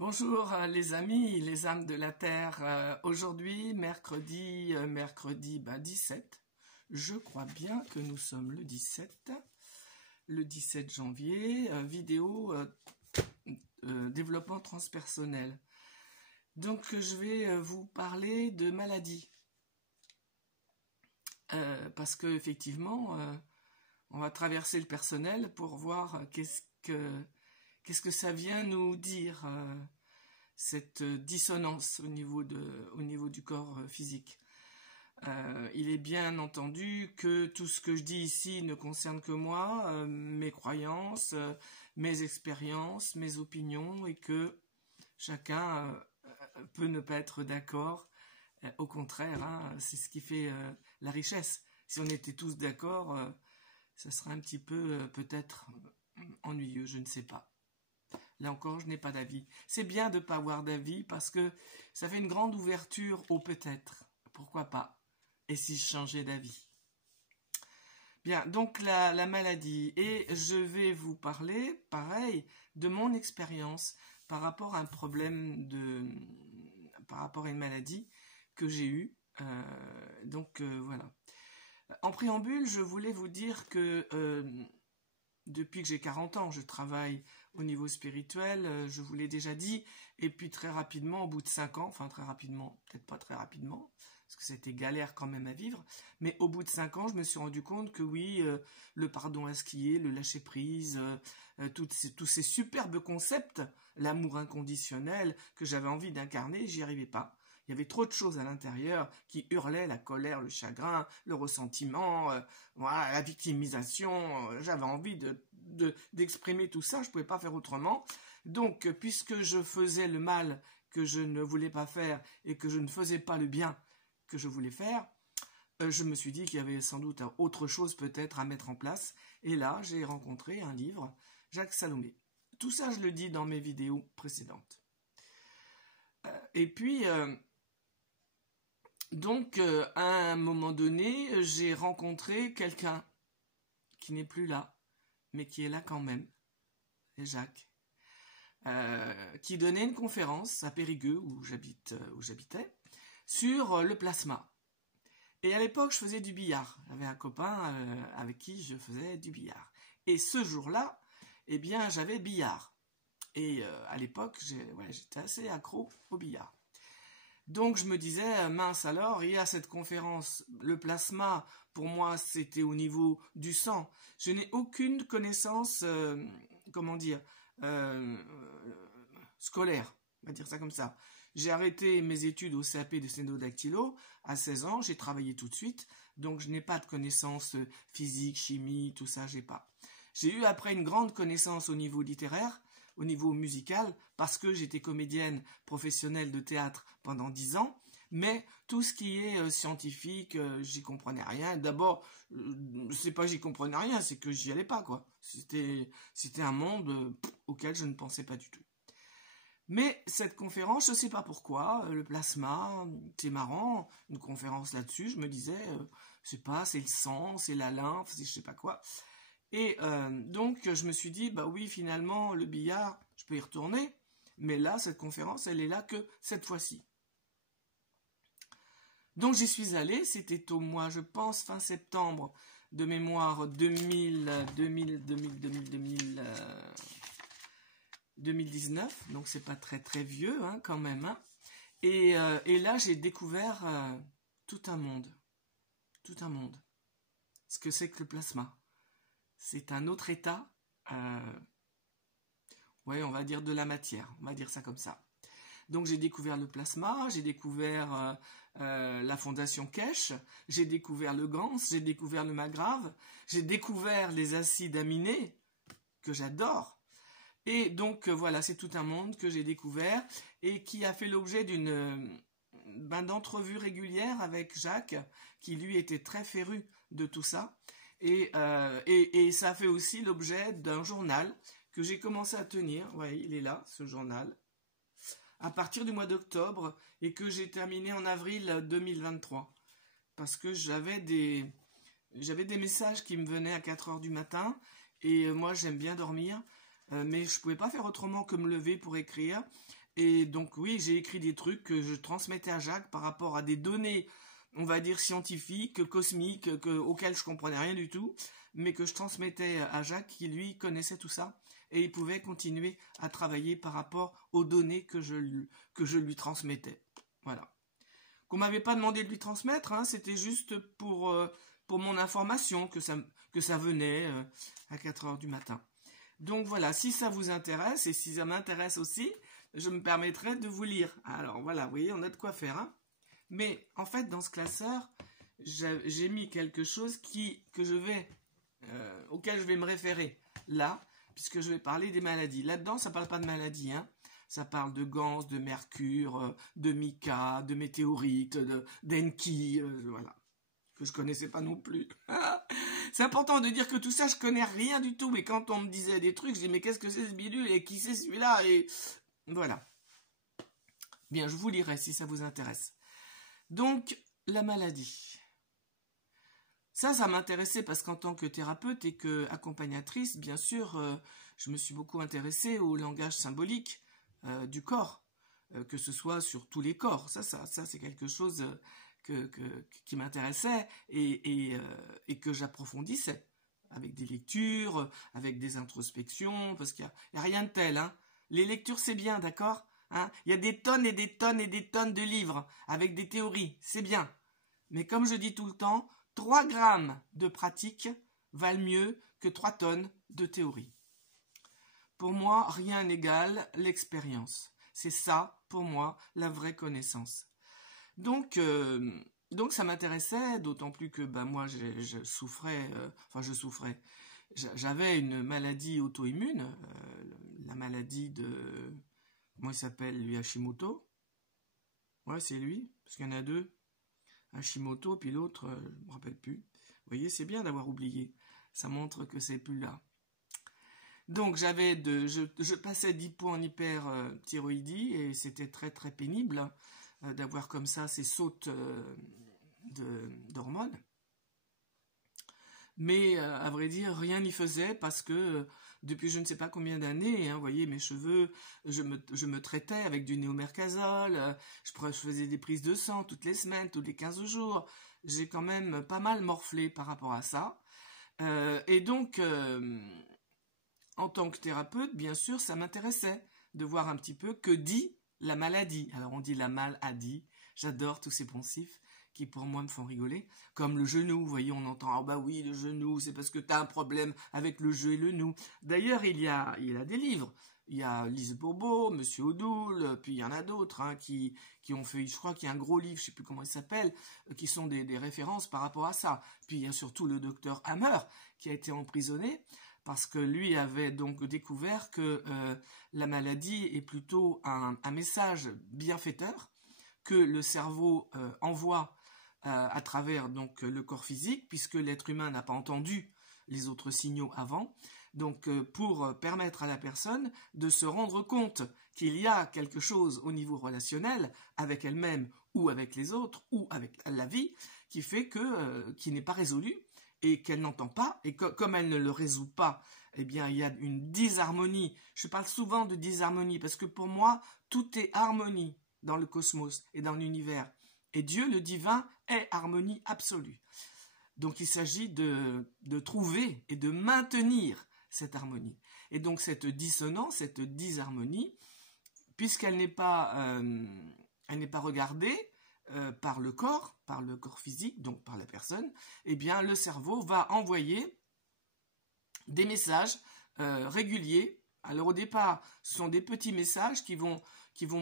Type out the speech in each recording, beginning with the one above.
Bonjour les amis, les âmes de la Terre. Aujourd'hui, mercredi 17, je crois bien que nous sommes le 17 janvier, vidéo développement transpersonnel. Donc je vais vous parler de maladie. Parce que effectivement, on va traverser le personnel pour voir qu'est-ce que ça vient nous dire, cette dissonance au niveau du corps physique. Il est bien entendu que tout ce que je dis ici ne concerne que moi, mes croyances, mes expériences, mes opinions, et que chacun peut ne pas être d'accord. Au contraire, hein, c'est ce qui fait la richesse. Si on était tous d'accord, ça serait un petit peu peut-être ennuyeux, je ne sais pas. Là encore, je n'ai pas d'avis. C'est bien de ne pas avoir d'avis parce que ça fait une grande ouverture au peut-être. Pourquoi pas? Et si je changeais d'avis? Bien, donc la maladie. Et je vais vous parler, pareil, de mon expérience par rapport à un problème par rapport à une maladie que j'ai eue. Voilà. En préambule, je voulais vous dire que depuis que j'ai 40 ans, je travaille au niveau spirituel, je vous l'ai déjà dit, et puis très rapidement, au bout de 5 ans, enfin très rapidement, peut-être pas très rapidement, parce que c'était galère quand même à vivre, mais au bout de 5 ans, je me suis rendu compte que oui, le pardon à skier, le lâcher-prise, tous ces superbes concepts, l'amour inconditionnel que j'avais envie d'incarner, j'y arrivais pas. Il y avait trop de choses à l'intérieur qui hurlaient la colère, le chagrin, le ressentiment, voilà, la victimisation. J'avais envie d'exprimer tout ça, je ne pouvais pas faire autrement. Donc, puisque je faisais le mal que je ne voulais pas faire et que je ne faisais pas le bien que je voulais faire, je me suis dit qu'il y avait sans doute autre chose peut-être à mettre en place. Et là, j'ai rencontré un livre, Jacques Salomé. Tout ça, je le dis dans mes vidéos précédentes. Et puis... Donc, à un moment donné, j'ai rencontré quelqu'un qui n'est plus là, mais qui est là quand même, c'est Jacques, qui donnait une conférence à Périgueux, où j'habitais, sur le plasma. Et à l'époque, je faisais du billard. J'avais un copain avec qui je faisais du billard. Et ce jour-là, eh bien, j'avais billard. Et à l'époque, j'étais assez accro au billard. Donc je me disais, mince alors, il y a cette conférence, le plasma, pour moi c'était au niveau du sang. Je n'ai aucune connaissance, scolaire, on va dire ça comme ça. J'ai arrêté mes études au CAP de sténodactylo à 16 ans, j'ai travaillé tout de suite, donc je n'ai pas de connaissances physique, chimie, tout ça, j'ai pas. J'ai eu après une grande connaissance au niveau littéraire, au niveau musical, parce que j'étais comédienne professionnelle de théâtre pendant 10 ans, mais tout ce qui est scientifique, j'y comprenais rien. D'abord, c'est pas j'y comprenais rien, c'est que j'y allais pas, quoi. C'était un monde auquel je ne pensais pas du tout. Mais cette conférence, je sais pas pourquoi, le plasma, c'est marrant, une conférence là-dessus, je me disais, je sais pas, c'est le sang, c'est la lymphe, c'est je sais pas quoi. Et donc, je me suis dit, bah oui, finalement, le billard, je peux y retourner. Mais là, cette conférence, elle est là que cette fois-ci. Donc, j'y suis allée. C'était au mois, je pense, fin septembre, de mémoire 2019. Donc, c'est pas très, très vieux, hein, quand même. Hein. Et là, j'ai découvert tout un monde. Tout un monde. Ce que c'est que le plasma. C'est un autre état, on va dire de la matière, on va dire ça comme ça. Donc j'ai découvert le plasma, j'ai découvert la fondation Kesh, j'ai découvert le Gans, j'ai découvert le Magrave, j'ai découvert les acides aminés, que j'adore. Et donc voilà, c'est tout un monde que j'ai découvert et qui a fait l'objet d'entrevues régulières avec Jacques, qui lui était très féru de tout ça. Et ça fait aussi l'objet d'un journal que j'ai commencé à tenir, ouais, il est là, ce journal, à partir du mois d'octobre, et que j'ai terminé en avril 2023. Parce que j'avais des messages qui me venaient à 4 heures du matin, et moi j'aime bien dormir, mais je pouvais pas faire autrement que me lever pour écrire. Et donc oui, j'ai écrit des trucs que je transmettais à Jacques par rapport à des données, on va dire scientifiques, cosmiques, auxquelles je comprenais rien du tout, mais que je transmettais à Jacques qui lui connaissait tout ça et il pouvait continuer à travailler par rapport aux données que je lui transmettais. Voilà. Qu'on m'avait pas demandé de lui transmettre, hein, c'était juste pour mon information que ça venait à 4 heures du matin. Donc voilà, si ça vous intéresse et si ça m'intéresse aussi, je me permettrai de vous lire. Alors voilà, vous voyez, on a de quoi faire, hein. Mais en fait, dans ce classeur, j'ai mis quelque chose auquel je vais me référer là, puisque je vais parler des maladies. Là-dedans, ça ne parle pas de maladies, hein. Ça parle de Gans, de Mercure, de Mika, de météorites, d'Enki, voilà, que je connaissais pas non plus. C'est important de dire que tout ça, je connais rien du tout, mais quand on me disait des trucs, je dis mais qu'est-ce que c'est ce bidule et qui c'est celui-là et voilà. Bien, je vous lirai si ça vous intéresse. Donc, la maladie. Ça m'intéressait parce qu'en tant que thérapeute et qu'accompagnatrice, bien sûr, je me suis beaucoup intéressée au langage symbolique du corps, que ce soit sur tous les corps. Ça c'est quelque chose qui m'intéressait et que j'approfondissais avec des lectures, avec des introspections, parce qu'il n'y a rien de tel, hein. Les lectures, c'est bien, d'accord, hein. Il y a des tonnes et des tonnes et des tonnes de livres avec des théories, c'est bien. Mais comme je dis tout le temps, 3 grammes de pratique valent mieux que 3 tonnes de théorie. Pour moi, rien n'égale l'expérience. C'est ça, pour moi, la vraie connaissance. Donc ça m'intéressait, d'autant plus que moi, je souffrais. J'avais une maladie auto-immune, la maladie de... Comment il s'appelle, lui, Hashimoto? Ouais, c'est lui, parce qu'il y en a 2. Hashimoto, puis l'autre, je ne me rappelle plus. Vous voyez, c'est bien d'avoir oublié. Ça montre que c'est plus là. Donc, je passais d'hypo en hyperthyroïdie et c'était très très pénible d'avoir comme ça ces sautes d'hormones. Mais à vrai dire, rien n'y faisait parce que depuis je ne sais pas combien d'années, hein, vous voyez, mes cheveux, je me traitais avec du néomercazole, je faisais des prises de sang toutes les semaines, tous les 15 jours. J'ai quand même pas mal morflé par rapport à ça. Et donc, en tant que thérapeute, bien sûr, ça m'intéressait de voir un petit peu que dit la maladie. Alors on dit la maladie, j'adore tous ces poncifs qui pour moi me font rigoler, comme le genou, vous voyez, on entend, ah bah oui, le genou, c'est parce que tu as un problème avec le jeu et le nous. D'ailleurs, il y a des livres, il y a Lise Bourbeau, Monsieur Odoul, puis il y en a d'autres hein, qui ont fait, je crois qu'il y a un gros livre, je sais plus comment il s'appelle, qui sont des références par rapport à ça. Puis il y a surtout le docteur Hammer, qui a été emprisonné, parce que lui avait donc découvert que la maladie est plutôt un message bienfaiteur, que le cerveau envoie à travers donc le corps physique, puisque l'être humain n'a pas entendu les autres signaux avant, donc pour permettre à la personne de se rendre compte qu'il y a quelque chose au niveau relationnel avec elle-même ou avec les autres ou avec la vie qui fait qui n'est pas résolu et qu'elle n'entend pas, et comme elle ne le résout pas, eh bien il y a une disharmonie. Je parle souvent de disharmonie parce que pour moi tout est harmonie dans le cosmos et dans l'univers. Et Dieu, le divin, est harmonie absolue. Donc il s'agit de trouver et de maintenir cette harmonie. Et donc cette dissonance, cette disharmonie, puisqu'elle n'est pas regardée par le corps physique, donc par la personne, eh bien le cerveau va envoyer des messages réguliers. Alors au départ, ce sont des petits messages qui vont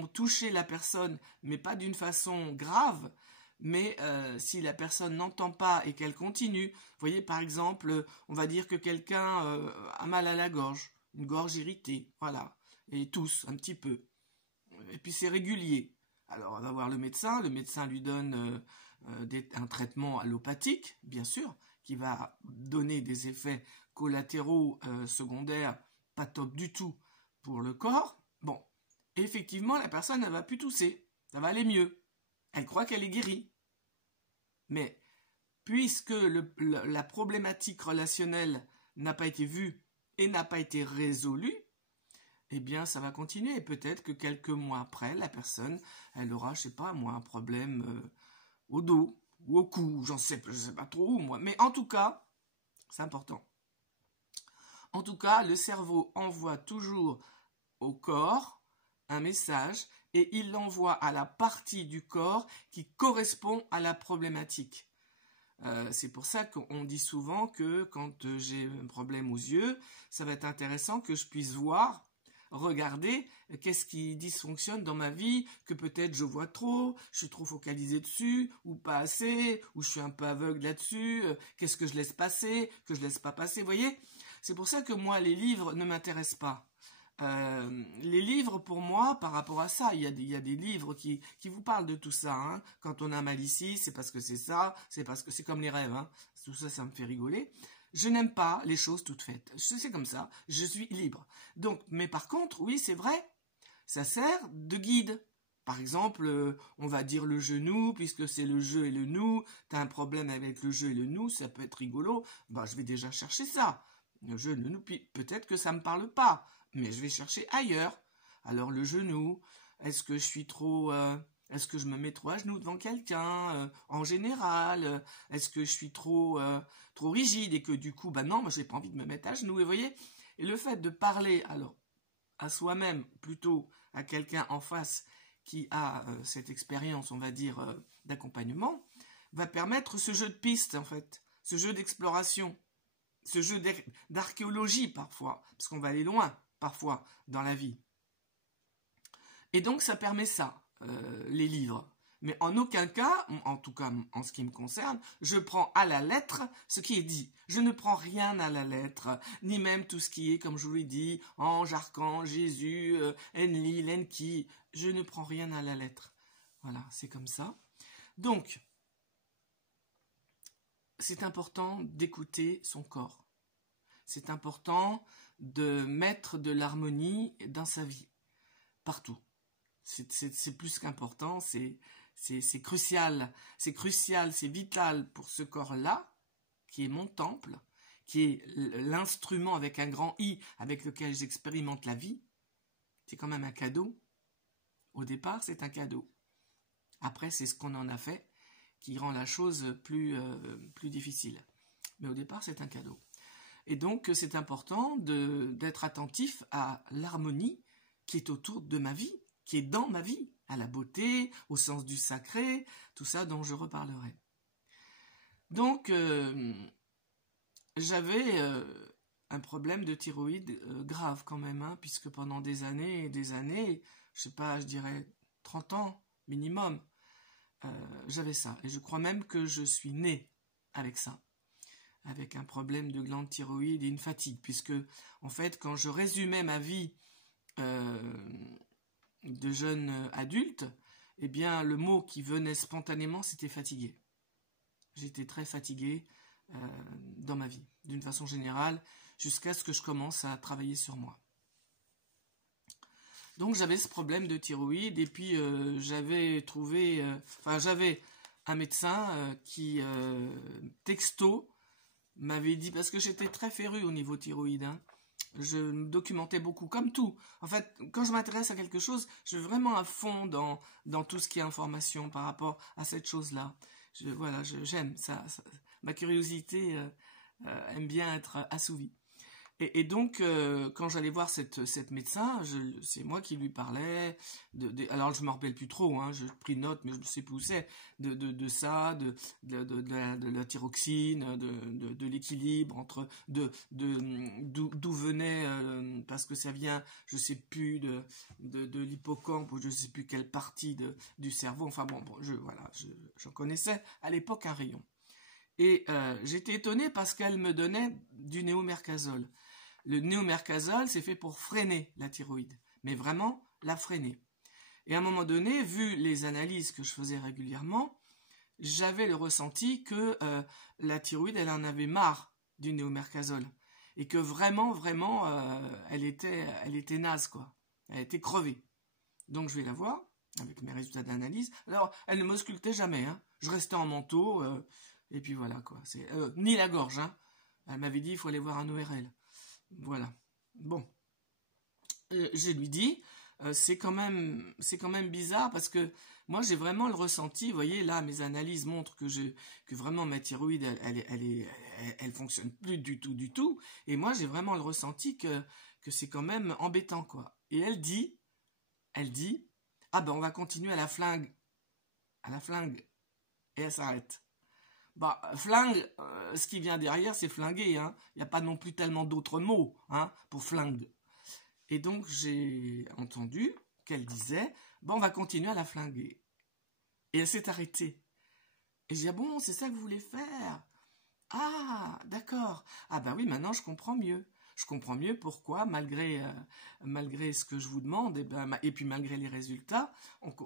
toucher la personne, mais pas d'une façon grave, mais si la personne n'entend pas et qu'elle continue, vous voyez par exemple, on va dire que quelqu'un a mal à la gorge, une gorge irritée, voilà, et tousse un petit peu, et puis c'est régulier. Alors on va voir le médecin lui donne un traitement allopathique, bien sûr, qui va donner des effets collatéraux secondaires pas top du tout pour le corps. Bon, et effectivement, la personne, elle va plus tousser, ça va aller mieux. Elle croit qu'elle est guérie. Mais puisque la problématique relationnelle n'a pas été vue et n'a pas été résolue, eh bien, ça va continuer. Et peut-être que quelques mois après, la personne, elle aura, je sais pas, moi, un problème au dos ou au cou, je sais pas trop où, moi. Mais en tout cas, c'est important. En tout cas, le cerveau envoie toujours au corps un message et il l'envoie à la partie du corps qui correspond à la problématique. C'est pour ça qu'on dit souvent que quand j'ai un problème aux yeux, ça va être intéressant que je puisse voir, regarder qu'est-ce qui dysfonctionne dans ma vie, que peut-être je vois trop, je suis trop focalisé dessus, ou pas assez, ou je suis un peu aveugle là-dessus, qu'est-ce que je laisse passer, que je laisse pas passer, vous voyez ? C'est pour ça que moi, les livres ne m'intéressent pas. Les livres, pour moi, par rapport à ça, il y a des livres qui vous parlent de tout ça. Hein. Quand on a mal ici, c'est parce que c'est ça, c'est parce que c'est comme les rêves. Hein. Tout ça, ça me fait rigoler. Je n'aime pas les choses toutes faites. C'est comme ça, je suis libre. Donc, mais par contre, oui, c'est vrai, ça sert de guide. Par exemple, on va dire le genou, puisque c'est le je et le nous. Tu as un problème avec le je et le nous, ça peut être rigolo. Bah, je vais déjà chercher ça. Le je, le nous, puis peut-être que ça ne me parle pas, mais je vais chercher ailleurs. Alors le genou, est-ce que je suis trop... est-ce que je me mets trop à genoux devant quelqu'un en général? Est-ce que je suis trop rigide et que du coup, bah non, moi j'ai pas envie de me mettre à genoux, et vous voyez? Et le fait de parler alors à soi-même plutôt à quelqu'un en face qui a cette expérience, on va dire, d'accompagnement, va permettre ce jeu de piste en fait, ce jeu d'exploration, ce jeu d'archéologie parfois, parce qu'on va aller loin parfois dans la vie. Et donc ça permet ça, les livres. Mais en aucun cas, en tout cas en ce qui me concerne, je prends à la lettre ce qui est dit. Je ne prends rien à la lettre, ni même tout ce qui est, comme je vous l'ai dit, ange, archange, Jésus, Enlil, Enki. Je ne prends rien à la lettre. Voilà, c'est comme ça. Donc, c'est important d'écouter son corps. C'est important de mettre de l'harmonie dans sa vie, partout. C'est plus qu'important, c'est crucial, c'est vital pour ce corps-là, qui est mon temple, qui est l'instrument avec un grand I avec lequel j'expérimente la vie. C'est quand même un cadeau. Au départ, c'est un cadeau. Après, c'est ce qu'on en a fait qui rend la chose plus difficile. Mais au départ, c'est un cadeau. Et donc, c'est important d'être attentif à l'harmonie qui est autour de ma vie, qui est dans ma vie, à la beauté, au sens du sacré, tout ça dont je reparlerai. Donc, j'avais un problème de thyroïde grave quand même, hein, puisque pendant des années et des années, je sais pas, je dirais 30 ans minimum, j'avais ça. Et je crois même que je suis née avec ça, avec un problème de glande thyroïde et une fatigue, puisque en fait, quand je résumais ma vie de jeune adulte, eh bien, le mot qui venait spontanément, c'était fatigué. J'étais très fatigué dans ma vie, d'une façon générale, jusqu'à ce que je commence à travailler sur moi. Donc, j'avais ce problème de thyroïde, et puis j'avais un médecin qui, texto, m'avait dit, parce que j'étais très féru au niveau thyroïde, hein, je me documentais beaucoup, comme tout. En fait, quand je m'intéresse à quelque chose, je vais vraiment à fond dans tout ce qui est information par rapport à cette chose-là. J'aime ça. Ma curiosité aime bien être assouvie. Et donc, quand j'allais voir cette médecin, c'est moi qui lui parlais. Alors, je ne me rappelle plus trop, hein, j'ai pris note, mais je ne sais plus où c'est. De ça, de la thyroxine, de l'équilibre entre d'où venait, parce que ça vient, je ne sais plus, de l'hippocampe, ou je ne sais plus quelle partie du cerveau. Enfin bon, j'en connaissais à l'époque un rayon. Et j'étais étonné parce qu'elle me donnait du néomercazole. Le néomercazole, c'est fait pour freiner la thyroïde, mais vraiment la freiner. Et à un moment donné, vu les analyses que je faisais régulièrement, j'avais le ressenti que la thyroïde, elle en avait marre du néomercazole. Et que vraiment, elle était naze, quoi. Elle était crevée. Donc je vais la voir, avec mes résultats d'analyse. Alors, elle ne m'auscultait jamais, hein. Je restais en manteau, et puis voilà, quoi. Ni la gorge, hein. Elle m'avait dit, il faut aller voir un ORL. Voilà. Bon. je lui dis, c'est quand même bizarre parce que moi j'ai vraiment le ressenti, vous voyez là mes analyses montrent que vraiment ma thyroïde elle fonctionne plus du tout, et moi j'ai vraiment le ressenti que c'est quand même embêtant quoi. Et elle dit ah ben on va continuer à la flingue, et elle s'arrête. Bah, flingue, ce qui vient derrière, c'est flinguer, hein. Il n'y a pas non plus tellement d'autres mots, hein, pour flingue. Et donc, j'ai entendu qu'elle disait, bon, on va continuer à la flinguer. Et elle s'est arrêtée. Et j'ai dit, ah bon, c'est ça que vous voulez faire? Ah, d'accord. Ah bah oui, maintenant, je comprends mieux. Je comprends mieux pourquoi, malgré ce que je vous demande, et puis malgré les résultats,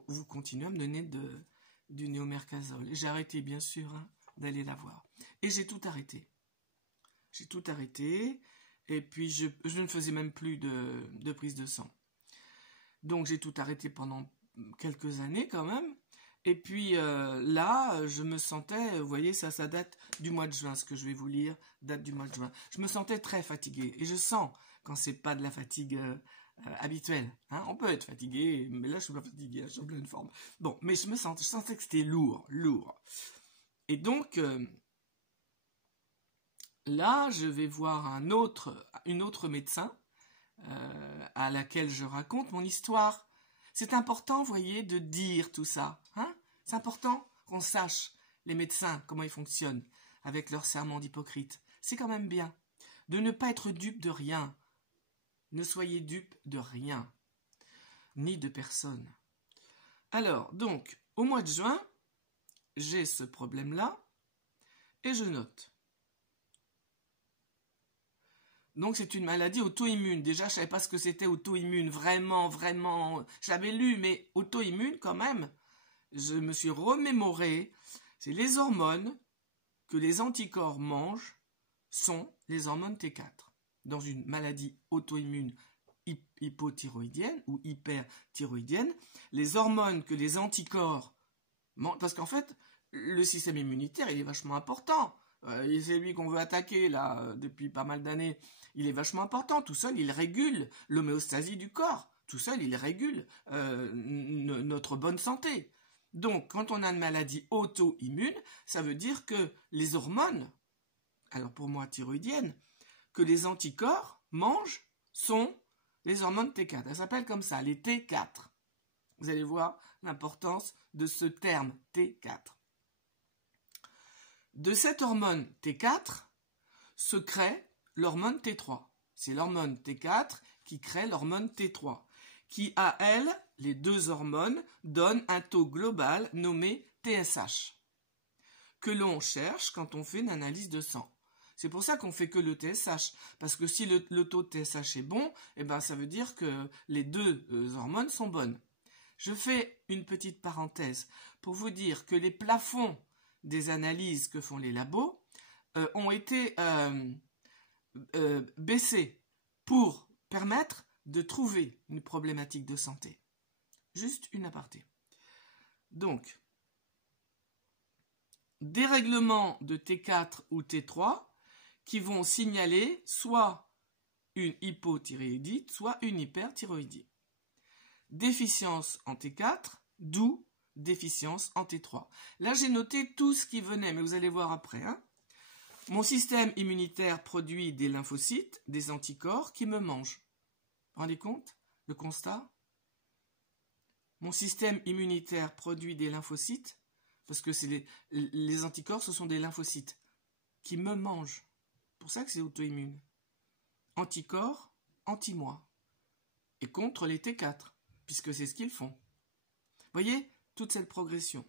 vous continuez à me donner du néomercazole. Et j'ai arrêté, bien sûr, hein, d'aller la voir. Et j'ai tout arrêté. Et puis je ne faisais même plus de prise de sang. Donc j'ai tout arrêté pendant quelques années quand même. Et puis là, je me sentais, vous voyez, ça date du mois de juin, ce que je vais vous lire, date du mois de juin. Je me sentais très fatiguée. Et je sens quand c'est pas de la fatigue habituelle. Hein. On peut être fatigué, mais là je suis pas fatigué, je suis en pleine forme. Bon, mais je sentais que c'était lourd. Et donc, là, je vais voir une autre médecin à laquelle je raconte mon histoire. C'est important, vous voyez, de dire tout ça. Hein? C'est important qu'on sache, les médecins, comment ils fonctionnent avec leur serment d'Hippocrate. C'est quand même bien de ne pas être dupe de rien. Ne soyez dupe de rien, ni de personne. Alors, donc, au mois de juin, j'ai ce problème-là, et je note. Donc c'est une maladie auto-immune. Déjà, je savais pas ce que c'était auto-immune. Vraiment. J'avais lu, mais auto-immune quand même. Je me suis remémoré. C'est les hormones que les anticorps mangent sont les hormones T4. Dans une maladie auto-immune hypothyroïdienne ou hyperthyroïdienne, les hormones que les anticorps mangent, parce qu'en fait, le système immunitaire, il est vachement important. C'est lui qu'on veut attaquer là depuis pas mal d'années. Il est vachement important. Tout seul, il régule l'homéostasie du corps. Tout seul, il régule notre bonne santé. Donc, quand on a une maladie auto-immune, ça veut dire que les hormones, alors pour moi thyroïdiennes, que les anticorps mangent sont les hormones T4. Elles s'appellent comme ça, les T4. Vous allez voir l'importance de ce terme T4. De cette hormone T4 se crée l'hormone T3. C'est l'hormone T4 qui crée l'hormone T3, qui à elle, les deux hormones, donnent un taux global nommé TSH, que l'on cherche quand on fait une analyse de sang. C'est pour ça qu'on fait que le TSH, parce que si le taux de TSH est bon, eh ben ça veut dire que les deux hormones sont bonnes. Je fais une petite parenthèse pour vous dire que les plafonds des analyses que font les labos ont été baissés pour permettre de trouver une problématique de santé. Juste une aparté. Donc, dérèglement de T4 ou T3 qui vont signaler soit une hypothyroïdite, soit une hyperthyroïdie. Déficience en T4, d'où déficience en T3. Là, j'ai noté tout ce qui venait, mais vous allez voir après. Hein. Mon système immunitaire produit des lymphocytes, des anticorps qui me mangent. Vous vous rendez compte? Le constat? Mon système immunitaire produit des lymphocytes, parce que c'est les anticorps, ce sont des lymphocytes qui me mangent. C'est pour ça que c'est auto-immune. Anticorps, anti-moi. Et contre les T4, puisque c'est ce qu'ils font. Vous voyez, toute cette progression.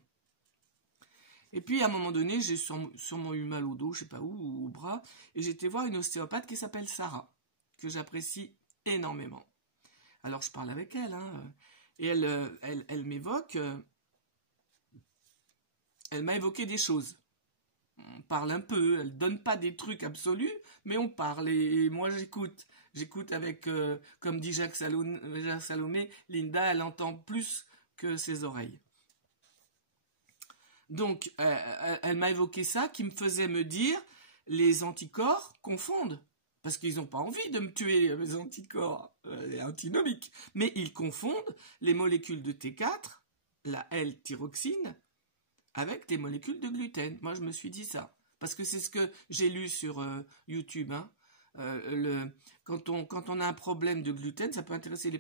Et puis, à un moment donné, j'ai sûrement eu mal au dos, je sais pas où, ou au bras, et j'ai été voir une ostéopathe qui s'appelle Sarah, que j'apprécie énormément. Alors, je parle avec elle, hein, et elle m'évoque, elle m'a évoqué des choses. On parle un peu, elle donne pas des trucs absolus, mais on parle, et moi j'écoute. J'écoute avec, comme dit Jacques Salomé, Linda, elle entend plus que ses oreilles. Donc, elle m'a évoqué ça, qui me faisait me dire, les anticorps confondent parce qu'ils n'ont pas envie de me tuer, les anticorps antinomiques. Mais ils confondent les molécules de T4, la L-tyroxine, avec des molécules de gluten. Moi, je me suis dit ça, parce que c'est ce que j'ai lu sur YouTube. Hein. Quand on a un problème de gluten, ça peut intéresser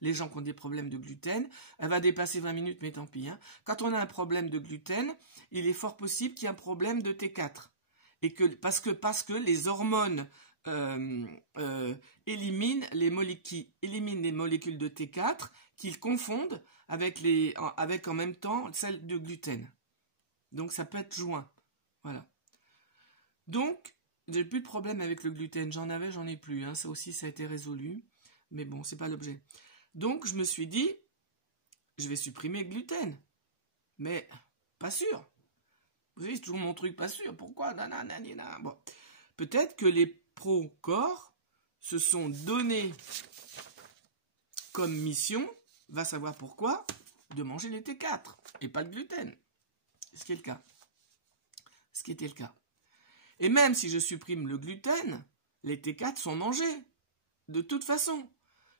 les gens qui ont des problèmes de gluten. Elle va dépasser 20 minutes, mais tant pis. Hein. Quand on a un problème de gluten, il est fort possible qu'il y ait un problème de T4. Et parce que les hormones éliminent les molécules de T4 qu'ils confondent avec en même temps celles de gluten. Donc ça peut être joint. Voilà. Donc, j'ai plus de problème avec le gluten. J'en ai plus. Hein. Ça aussi, ça a été résolu. Mais bon, c'est pas l'objet. Donc, je me suis dit, je vais supprimer le gluten. Mais, pas sûr. Vous savez, c'est toujours mon truc, pas sûr. Pourquoi? Bon. Peut-être que les pro-corps se sont donnés comme mission, va savoir pourquoi, de manger les T4 et pas le gluten. Ce qui est le cas. Ce qui était le cas. Et même si je supprime le gluten, les T4 sont mangés. De toute façon.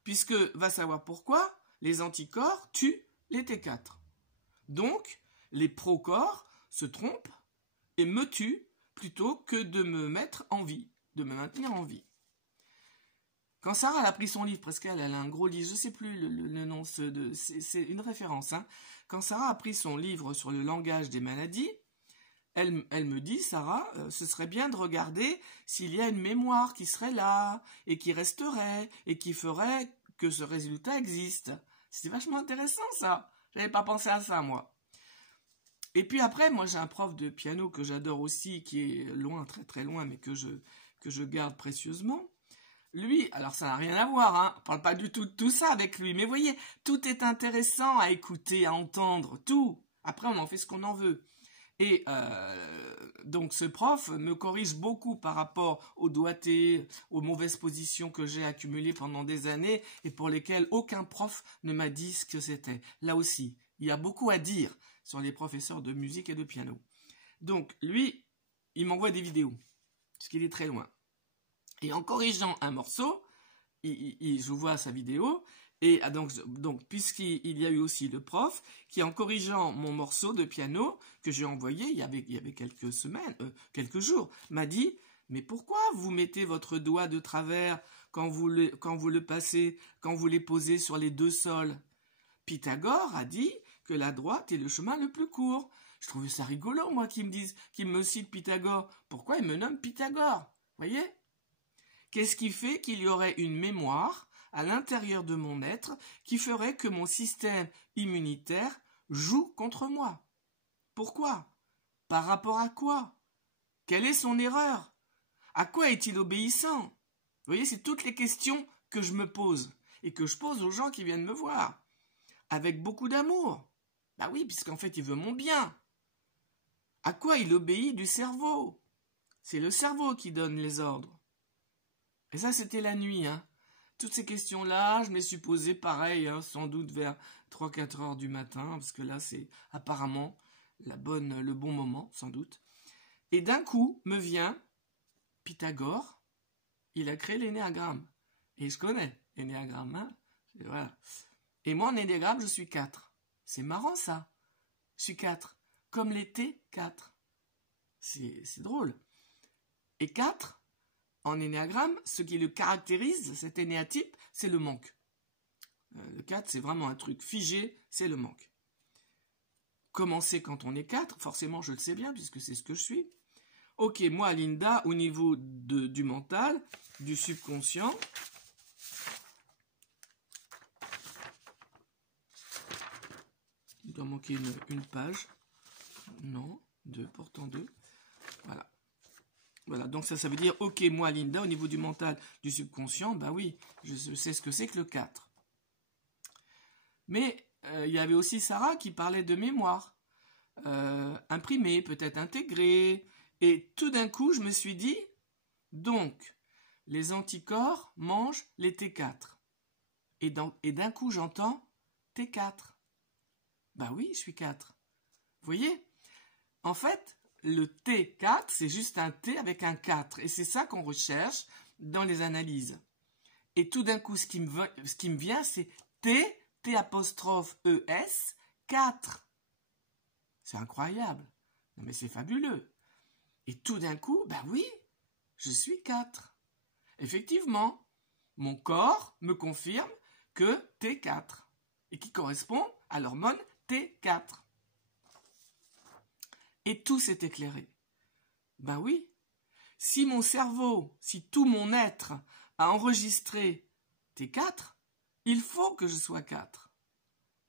Puisque, va savoir pourquoi, les anticorps tuent les T4. Donc, les pro-corps se trompent et me tuent plutôt que de me mettre en vie, de me maintenir en vie. Quand Sarah a pris son livre, parce qu'elle a un gros livre, je ne sais plus le nom, c'est une référence. Hein. Quand Sarah a pris son livre sur le langage des maladies, elle me dit, Sarah, ce serait bien de regarder s'il y a une mémoire qui serait là, et qui resterait, et qui ferait que ce résultat existe. C'est vachement intéressant, ça. J'avais pas pensé à ça, moi. Et puis après, moi, j'ai un prof de piano que j'adore aussi, qui est loin, très très loin, mais que je garde précieusement. Lui, alors ça n'a rien à voir, hein, on parle pas du tout de tout ça avec lui, mais vous voyez, tout est intéressant à écouter, à entendre, tout. Après, on en fait ce qu'on en veut. Et donc ce prof me corrige beaucoup par rapport aux doigtés, aux mauvaises positions que j'ai accumulées pendant des années et pour lesquelles aucun prof ne m'a dit ce que c'était. Là aussi, il y a beaucoup à dire sur les professeurs de musique et de piano. Donc lui, il m'envoie des vidéos, parce qu'il est très loin. Et en corrigeant un morceau, je vois sa vidéo, et donc puisqu'il y a eu aussi le prof, qui en corrigeant mon morceau de piano, que j'ai envoyé il y avait quelques semaines, quelques jours, m'a dit, mais pourquoi vous mettez votre doigt de travers quand vous le passez, quand vous les posez sur les deux sols? Pythagore a dit que la droite est le chemin le plus court. Je trouvais ça rigolo, moi, qu'ils me citent Pythagore. Pourquoi ils me nomment Pythagore? Voyez? Qu'est-ce qui fait qu'il y aurait une mémoire à l'intérieur de mon être qui ferait que mon système immunitaire joue contre moi? Pourquoi? Par rapport à quoi? Quelle est son erreur? À quoi est-il obéissant? Vous voyez, c'est toutes les questions que je me pose et que je pose aux gens qui viennent me voir. Avec beaucoup d'amour. Bah oui, puisqu'en fait, il veut mon bien. À quoi il obéit du cerveau? C'est le cerveau qui donne les ordres. Et ça, c'était la nuit. Hein. Toutes ces questions-là, je me suis posé pareil, hein, sans doute vers 3-4 heures du matin, parce que là, c'est apparemment le bon moment, sans doute. Et d'un coup, me vient Pythagore, il a créé l'énéagramme. Et je connais l'énéagramme. Hein. Et voilà. Et moi, en énéagramme, je suis 4. C'est marrant, ça. Je suis 4. Comme les T4. C'est drôle. Et 4, en énéagramme, ce qui le caractérise, cet énéatype, c'est le manque. Le 4, c'est vraiment un truc figé, c'est le manque. Comment c'est quand on est 4? Forcément, je le sais bien, puisque c'est ce que je suis. Ok, moi, Linda, au niveau du mental, du subconscient, il doit manquer une page. Non, 2, pourtant 2. Voilà. Voilà, donc ça veut dire, ok, moi, Linda, au niveau du mental, du subconscient, bah oui, je sais ce que c'est que le 4. Mais il y avait aussi Sarah qui parlait de mémoire, imprimée, peut-être intégrée, et tout d'un coup, je me suis dit, donc, les anticorps mangent les T4. Et d'un coup, j'entends T4. Bah oui, je suis 4. Vous voyez? En fait, le T4, c'est juste un T avec un 4. Et c'est ça qu'on recherche dans les analyses. Et tout d'un coup, ce qui me vient, c'est T apostrophe ES, 4. C'est incroyable. Non mais c'est fabuleux. Et tout d'un coup, ben oui, je suis 4. Effectivement, mon corps me confirme que T4, et qui correspond à l'hormone T4. Et tout s'est éclairé. Ben oui, si mon cerveau, si tout mon être a enregistré T4, il faut que je sois 4.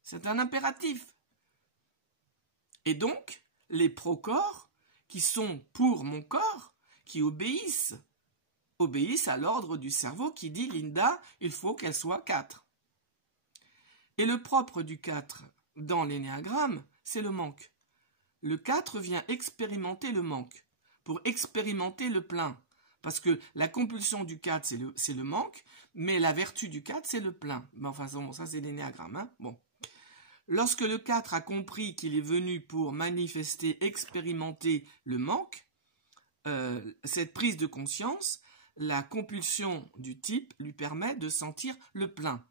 C'est un impératif. Et donc, les procorps, qui sont pour mon corps, qui obéissent à l'ordre du cerveau qui dit « Linda, il faut qu'elle soit 4 ». Et le propre du 4 dans l'énéagramme, c'est le manque. Le 4 vient expérimenter le manque, pour expérimenter le plein. Parce que la compulsion du 4, c'est le manque, mais la vertu du 4, c'est le plein. Mais enfin, bon, ça c'est l'énéagramme. Hein, bon. Lorsque le 4 a compris qu'il est venu pour manifester, expérimenter le manque, cette prise de conscience, la compulsion du type lui permet de sentir le plein,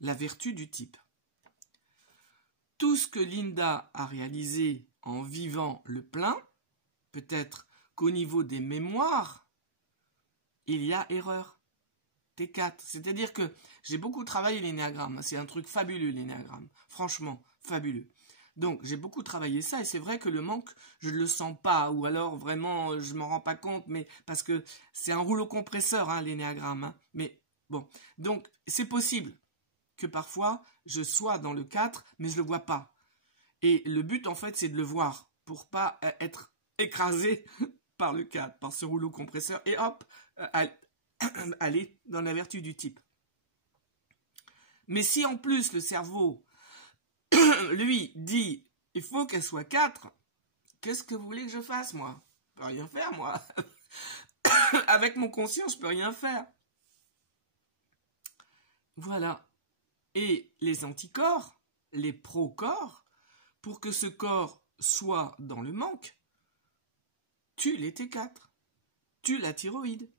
la vertu du type. Tout ce que Linda a réalisé en vivant le plein, peut-être qu'au niveau des mémoires, il y a erreur. T4. C'est-à-dire que j'ai beaucoup travaillé l'énéagramme. C'est un truc fabuleux, l'énéagramme. Franchement, fabuleux. Donc, j'ai beaucoup travaillé ça et c'est vrai que le manque, je ne le sens pas ou alors vraiment, je ne m'en rends pas compte, mais parce que c'est un rouleau compresseur, hein, l'énéagramme. Hein. Mais bon, donc, c'est possible que parfois, je sois dans le 4, mais je ne le vois pas. Et le but, en fait, c'est de le voir pour pas être écrasé par le 4, par ce rouleau compresseur et hop, aller dans la vertu du type. Mais si en plus le cerveau, lui, dit « il faut qu'elle soit 4 », qu'est-ce que vous voulez que je fasse, moi? Je peux rien faire, moi. Avec mon conscient, je peux rien faire. Voilà. Et les anticorps, les procorps, pour que ce corps soit dans le manque, tue les T4, tue la thyroïde,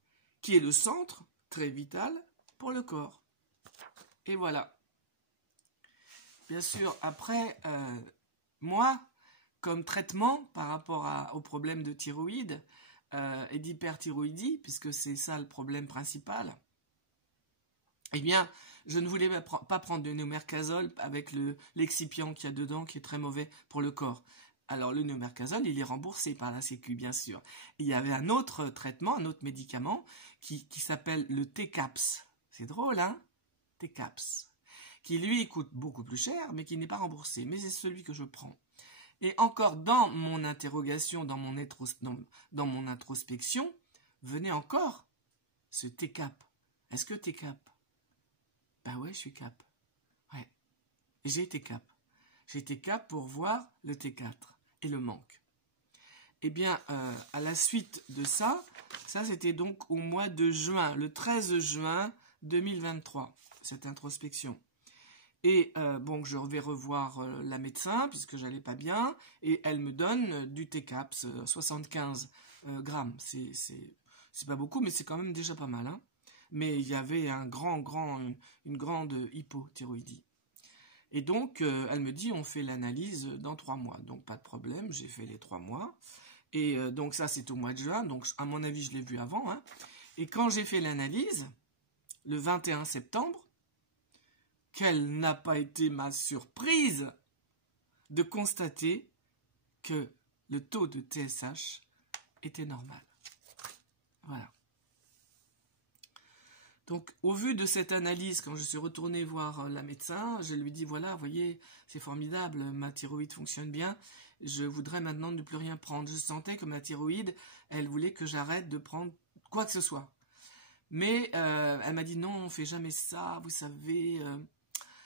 qui est le centre très vital pour le corps. Et voilà. Bien sûr, après, moi, comme traitement par rapport au problème de thyroïde et d'hyperthyroïdie, puisque c'est ça le problème principal, eh bien, je ne voulais pas prendre de Nomercazole avec l'excipient qu'il y a dedans, qui est très mauvais pour le corps. Alors, le Nomercazole, il est remboursé par la Sécu, bien sûr. Et il y avait un autre traitement, un autre médicament, qui s'appelle le T-Caps. C'est drôle, hein? T-Caps. Qui, lui, coûte beaucoup plus cher, mais qui n'est pas remboursé. Mais c'est celui que je prends. Et encore, dans mon interrogation, dans mon introspection, venait encore ce T-Cap. Est-ce que T-Cap? Ben ouais, je suis Cap. Ouais. J'ai été Cap. J'ai été Cap pour voir le T4 et le manque. Eh bien, à la suite de ça c'était donc au mois de juin, le 13 juin 2023, cette introspection. Et bon, je vais revoir la médecin, puisque j'allais pas bien, et elle me donne du T-Caps, 75 grammes. C'est pas beaucoup, mais c'est quand même déjà pas mal, hein. Mais il y avait une grande hypothyroïdie. Et donc, elle me dit, on fait l'analyse dans 3 mois. Donc, pas de problème, j'ai fait les 3 mois. Et donc, ça, c'est au mois de juin. Donc, à mon avis, je l'ai vu avant. Hein. Et quand j'ai fait l'analyse, le 21 septembre, quelle n'a pas été ma surprise de constater que le taux de TSH était normal. Voilà. Donc, au vu de cette analyse, quand je suis retourné voir la médecin, je lui dis, voilà, vous voyez, c'est formidable, ma thyroïde fonctionne bien, je voudrais maintenant ne plus rien prendre. Je sentais que ma thyroïde, elle voulait que j'arrête de prendre quoi que ce soit. Mais elle m'a dit, non, on ne fait jamais ça, vous savez,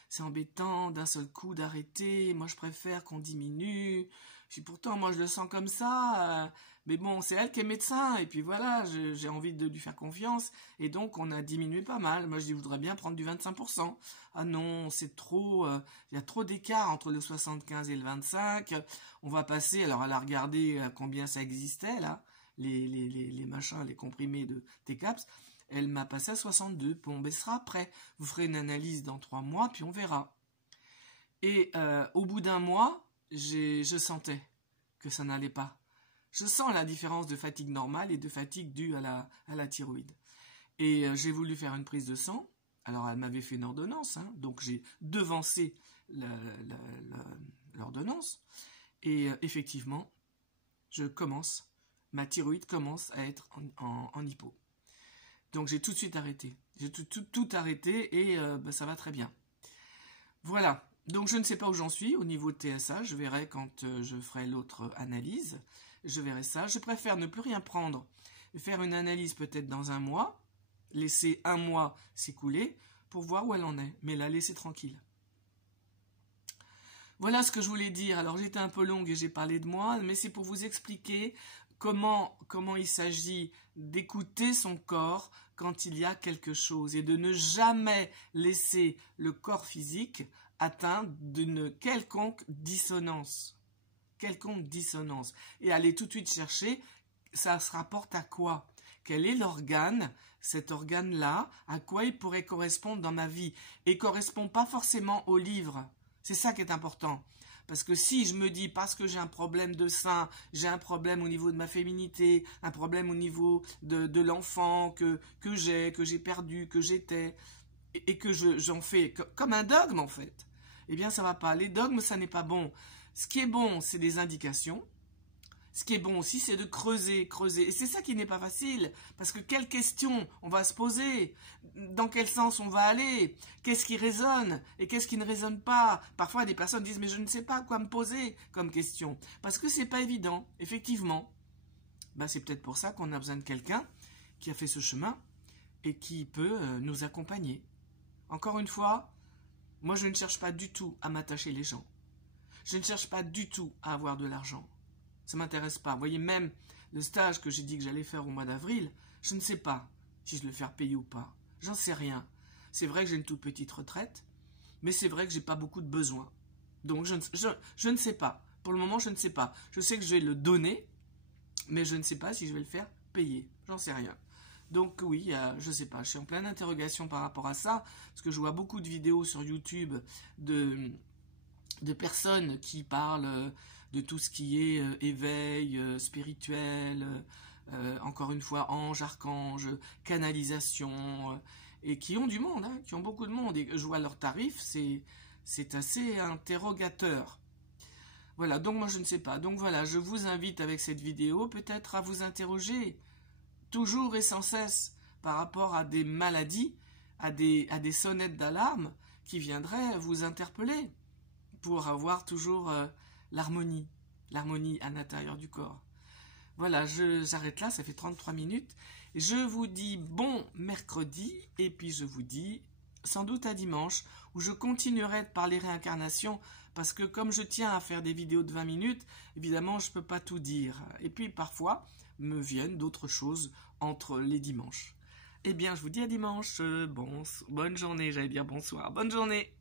c'est embêtant d'un seul coup d'arrêter, moi je préfère qu'on diminue. Pourtant, moi je le sens comme ça, mais bon, c'est elle qui est médecin, et puis voilà, j'ai envie de lui faire confiance, et donc on a diminué pas mal. Moi je voudrais bien prendre du 25%. Ah non, c'est trop, il y a trop d'écart entre le 75 et le 25, on va passer, alors elle a regardé combien ça existait là, les machins, les comprimés de T-Caps, Elle m'a passé à 62. Bon, ben, ce sera après. Vous ferez une analyse dans 3 mois, puis on verra. Et au bout d'un mois, je sentais que ça n'allait pas. Je sens la différence de fatigue normale et de fatigue due à la thyroïde. Et j'ai voulu faire une prise de sang. Alors, elle m'avait fait une ordonnance, hein, donc j'ai devancé l'ordonnance. Et effectivement, ma thyroïde commence à être en hypo. Donc, j'ai tout de suite arrêté. J'ai tout arrêté et ça va très bien. Voilà. Donc, je ne sais pas où j'en suis au niveau de TSH. Je verrai quand je ferai l'autre analyse. Je verrai ça. Je préfère ne plus rien prendre. Faire une analyse peut-être dans 1 mois. Laisser 1 mois s'écouler pour voir où elle en est. Mais la laisser tranquille. Voilà ce que je voulais dire. Alors, j'étais un peu longue et j'ai parlé de moi. Mais c'est pour vous expliquer comment il s'agit d'écouter son corps quand il y a quelque chose. Et de ne jamais laisser le corps physique atteint d'une quelconque dissonance. Et aller tout de suite chercher, ça se rapporte à quoi? Quel est l'organe, cet organe-là, à quoi il pourrait correspondre dans ma vie? Et correspond pas forcément au livre. C'est ça qui est important. Parce que si je me dis, parce que j'ai un problème de sein, j'ai un problème au niveau de ma féminité, un problème au niveau de l'enfant que j'ai perdu, que j'étais, et que j'en fais comme un dogme en fait, eh bien ça va pas. Les dogmes, ça n'est pas bon. Ce qui est bon, c'est des indications. Ce qui est bon aussi, c'est de creuser. Et c'est ça qui n'est pas facile. Parce que quelles questions on va se poser? Dans quel sens on va aller? Qu'est-ce qui résonne? Et qu'est-ce qui ne résonne pas? Parfois, des personnes disent, mais je ne sais pas quoi me poser comme question. Parce que c'est pas évident, effectivement. C'est peut-être pour ça qu'on a besoin de quelqu'un qui a fait ce chemin et qui peut nous accompagner. Encore une fois, moi, je ne cherche pas du tout à m'attacher les gens. Je ne cherche pas du tout à avoir de l'argent. Ça ne m'intéresse pas. Vous voyez, même le stage que j'ai dit que j'allais faire au mois d'avril, je ne sais pas si je vais le faire payer ou pas. J'en sais rien. C'est vrai que j'ai une toute petite retraite, mais c'est vrai que j'ai pas beaucoup de besoins. Donc, je ne sais pas. Pour le moment, je ne sais pas. Je sais que je vais le donner, mais je ne sais pas si je vais le faire payer. J'en sais rien. Donc oui, je ne sais pas. Je suis en pleine interrogation par rapport à ça, parce que je vois beaucoup de vidéos sur YouTube de personnes qui parlent de tout ce qui est éveil spirituel, encore une fois, ange, archange, canalisation, et qui ont du monde, hein, qui ont beaucoup de monde. Et je vois leurs tarifs, c'est assez interrogateur. Voilà, donc moi je ne sais pas. Donc voilà, je vous invite avec cette vidéo peut-être à vous interroger, toujours et sans cesse, par rapport à des maladies, à des sonnettes d'alarme qui viendraient vous interpeller, pour avoir toujours l'harmonie à l'intérieur du corps. Voilà, j'arrête là, ça fait 33 minutes. Je vous dis bon mercredi, et puis je vous dis sans doute à dimanche, où je continuerai de parler réincarnation, parce que comme je tiens à faire des vidéos de 20 minutes, évidemment je ne peux pas tout dire. Et puis parfois, me viennent d'autres choses entre les dimanches. Eh bien, je vous dis à dimanche, bonne journée, j'allais dire bonsoir, bonne journée.